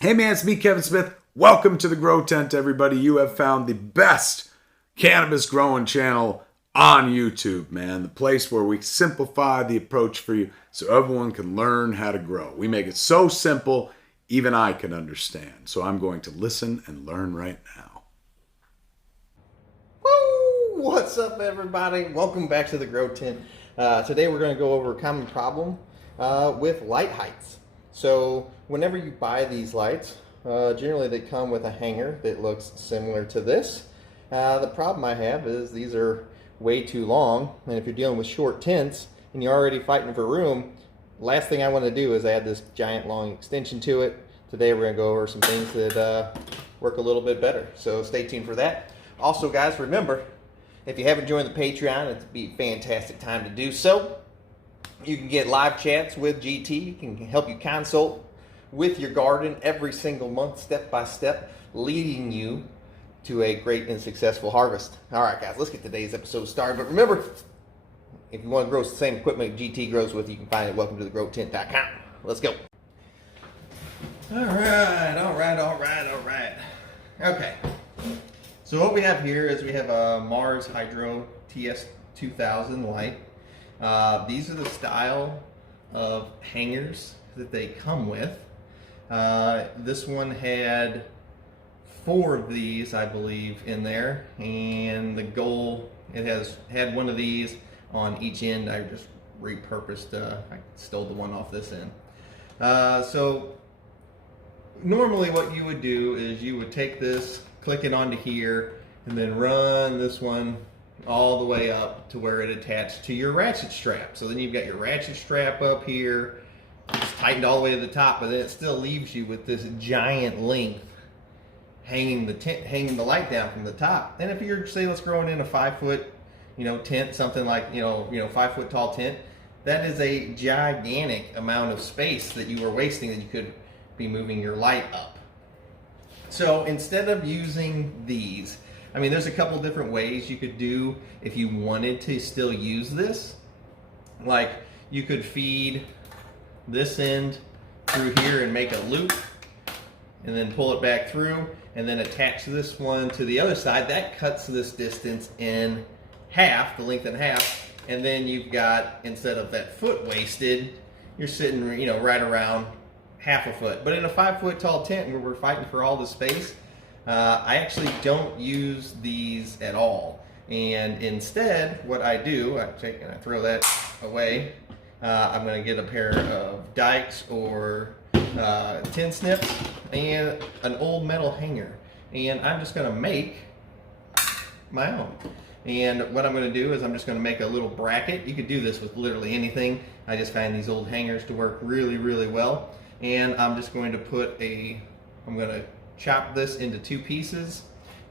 Hey man, it's me, Kevin Smith. Welcome to the Grow Tent, everybody. You have found the best cannabis growing channel on YouTube, man. The place where we simplify the approach for you so everyone can learn how to grow. We make it so simple, even I can understand. So I'm going to listen and learn right now. Woo! What's up, everybody? Welcome back to the Grow Tent. Today we're going to go over a common problem with light heights. So whenever you buy these lights, generally they come with a hanger that looks similar to this. The problem I have is these are way too long, and if you're dealing with short tents and you're already fighting for room, last thing I want to do is add this giant long extension to it. Today we're going to go over some things that work a little bit better, so stay tuned for that. Also, guys, remember, if you haven't joined the Patreon, it'd be a fantastic time to do so. You can get live chats with GT. He can help you consult with your garden every single month, step by step, leading you to a great and successful harvest. All right, guys, let's get today's episode started. But remember, if you want to grow the same equipment GT grows with, you can find it at welcome-to-the-growtent.com. Let's go. All right. Okay. So what we have here is we have a Mars Hydro TS2000 light. These are the style of hangers that they come with. This one had 4 of these, I believe, in there, and the goal, it has had one of these on each end. I just repurposed, I stole the one off this end. So normally what you would do is you would take this, click it onto here, and then run this one all the way up to where it attached to your ratchet strap. So then you've got your ratchet strap up here. It's tightened all the way to the top, but then it still leaves you with this giant length hanging the light down from the top. And if you're, say, let's grow it in a 5-foot, tent, something like 5-foot tall tent, that is a gigantic amount of space that you are wasting that you could be moving your light up. So instead of using these, there's a couple different ways you could do if you wanted to still use this. Like, you could feed this end through here and make a loop and then pull it back through and then attach this one to the other side. That cuts this distance in half, the length in half, and then you've got, instead of that foot wasted, you're sitting right around half a foot. But in a 5-foot tall tent where we're fighting for all the space, I actually don't use these at all. And instead, what I do, I take and I throw that away. I'm going to get a pair of dikes or tin snips and an old metal hanger. And I'm just going to make my own. And what I'm going to do is I'm just going to make a little bracket. You could do this with literally anything. I just find these old hangers to work really, really well. And I'm just going to I'm going to chop this into 2 pieces,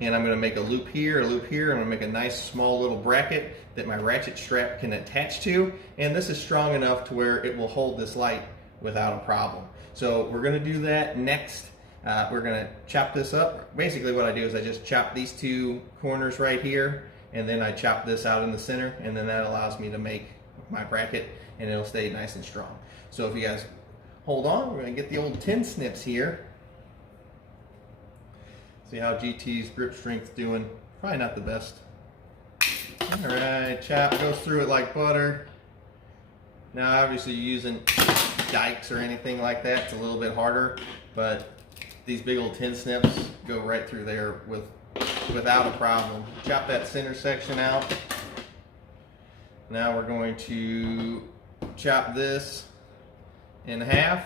and I'm going to make a loop here, I'm going to make a nice small little bracket that my ratchet strap can attach to, and this is strong enough to where it will hold this light without a problem. So we're going to do that next. We're going to chop this up. Basically what I do is I just chop these 2 corners right here, and then I chop this out in the center, and then that allows me to make my bracket, and it'll stay nice and strong. So if you guys hold on, we're going to get the old tin snips here. See how GT's grip strength's doing. Probably not the best. Alright, chop goes through it like butter. Now obviously you're using dikes or anything like that, it's a little bit harder, but these big old tin snips go right through there without a problem. Chop that center section out. Now we're going to chop this in half.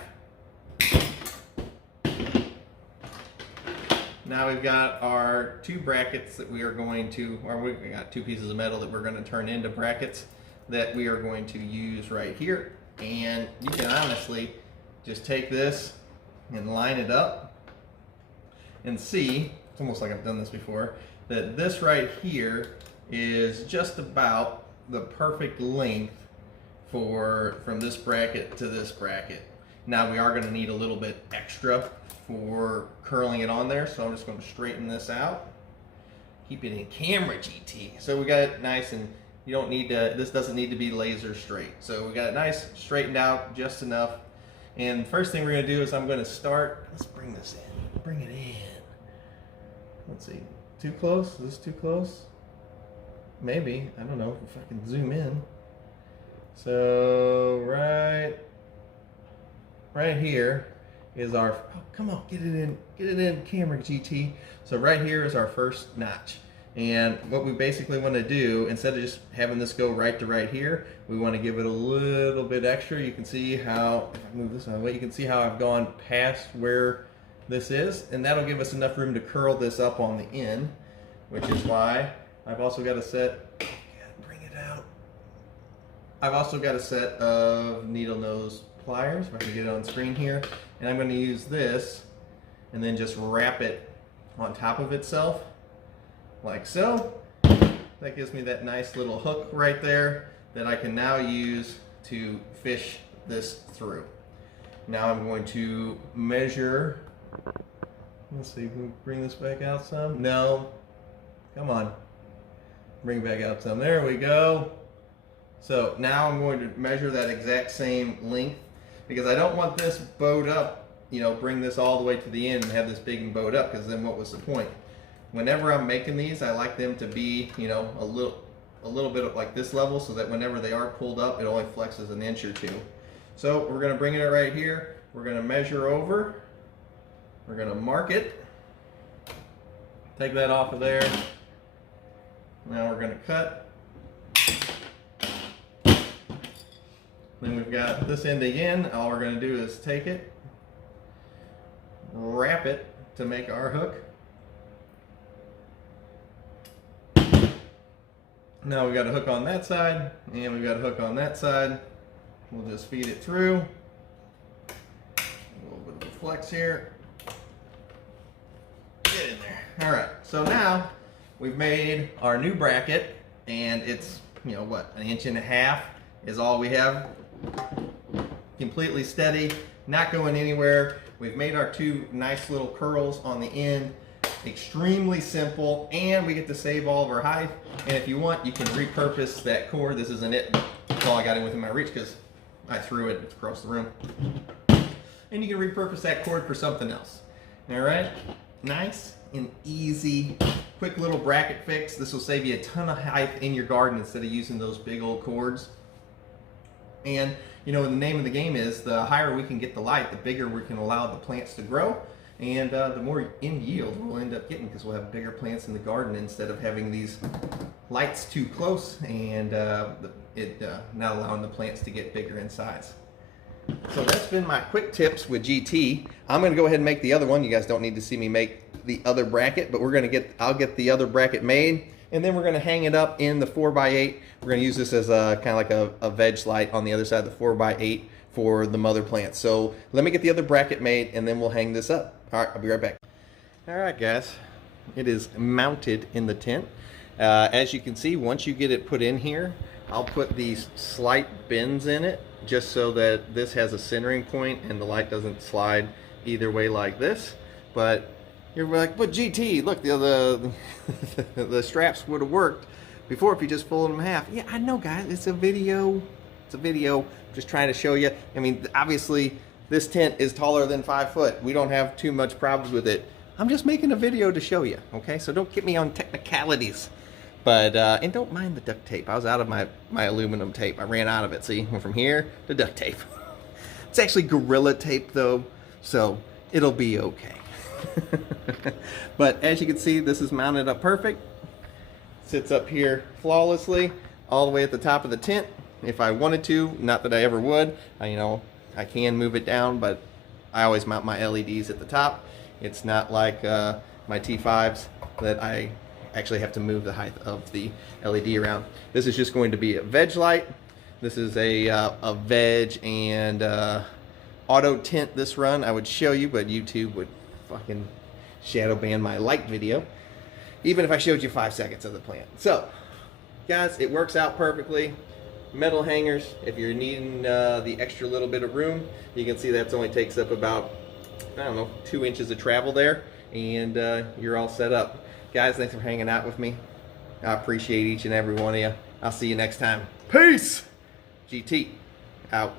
Now we've got our 2 brackets that we are going to, or we've got 2 pieces of metal that we're going to turn into brackets that we are going to use right here. And you can honestly just take this and line it up and see, it's almost like I've done this before, that this right here is just about the perfect length from this bracket to this bracket. Now we are going to need a little bit extra for curling it on there, so I'm just going to straighten this out. Keep it in camera, GT. So we got it nice, and you don't need to, this doesn't need to be laser straight. So we got it nice, straightened out just enough. And first thing we're going to do is I'm going to start, let's bring this in, bring it in. Let's see, too close? Is this too close? Maybe, I don't know if I can zoom in. So right here is our, oh, come on, get it in camera, GT. So right here is our first notch. And what we basically want to do, instead of just having this go right to right here, we want to give it a little bit extra. You can see how, if I move this out of the way, you can see how I've gone past where this is, and that'll give us enough room to curl this up on the end, which is why I've also got a set, bring it out. I've also got a set of needle nose pliers, if I can get it on screen here, and I'm going to use this and then just wrap it on top of itself like so. That gives me that nice little hook right there that I can now use to fish this through. Now I'm going to measure, let's see, can we bring this back out some? No, come on, bring it back out some, there we go. So now I'm going to measure that exact same length, because I don't want this bowed up, you know, bring this all the way to the end and have this big and bowed up, because then what was the point? Whenever I'm making these, I like them to be, you know, a little bit of like this level, so that whenever they are pulled up, it only flexes an inch or two. So we're going to bring it right here. We're going to measure over. We're going to mark it. Take that off of there. Now we're going to cut. Then we've got this end again. All we're going to do is take it, wrap it to make our hook. Now we've got a hook on that side, and we've got a hook on that side. We'll just feed it through. A little bit of a flex here. Get in there. All right, so now we've made our new bracket, and it's, you know what, 1.5 inches is all we have. Completely steady, not going anywhere. We've made our two nice little curls on the end. Extremely simple, and we get to save all of our height. And if you want, you can repurpose that cord. This isn't it. That's all I got in within my reach because I threw it across the room. And you can repurpose that cord for something else. All right, nice and easy, quick little bracket fix. This will save you a ton of height in your garden instead of using those big old cords. And you know, the name of the game is the higher we can get the light, the bigger we can allow the plants to grow. And the more in yield we'll end up getting, because we'll have bigger plants in the garden instead of having these lights too close and not allowing the plants to get bigger in size. So that's been my quick tips with GT. I'm going to go ahead and make the other one. You guys don't need to see me make the other bracket, but I'll get the other bracket made, and then we're going to hang it up in the 4x8. We're going to use this as a kind of like a veg light on the other side of the 4x8 for the mother plant. So let me get the other bracket made, and then we'll hang this up. All right, I'll be right back. All right, guys, it is mounted in the tent. As you can see, once you get it put in here, I'll put these slight bends in it just so that this has a centering point and the light doesn't slide either way like this. But you're like, but GT, look, the straps would have worked before if you just folded them in half. Yeah, I know, guys, it's a video. It's a video. Just trying to show you. I mean, obviously, this tent is taller than 5 foot. We don't have too much problems with it. I'm just making a video to show you, okay? So don't get me on technicalities. But, and don't mind the duct tape. I was out of my aluminum tape. I ran out of it, see? Went from here to duct tape. It's actually Gorilla tape, though, so it'll be okay. But as you can see, this is mounted up perfect. Sits up here flawlessly, all the way at the top of the tent. If I wanted to, not that I ever would, I can move it down, but I always mount my LEDs at the top. It's not like my T5s that I actually have to move the height of the LED around. This is just going to be a veg light. This is a veg and auto tint this run. I would show you, but YouTube would fucking shadow ban my light video, even if I showed you 5 seconds of the plant. So, guys, it works out perfectly. Metal hangers, if you're needing the extra little bit of room, you can see that only takes up about, I don't know, 2 inches of travel there, and you're all set up. Guys, thanks for hanging out with me. I appreciate each and every one of you. I'll see you next time. Peace! GT, out.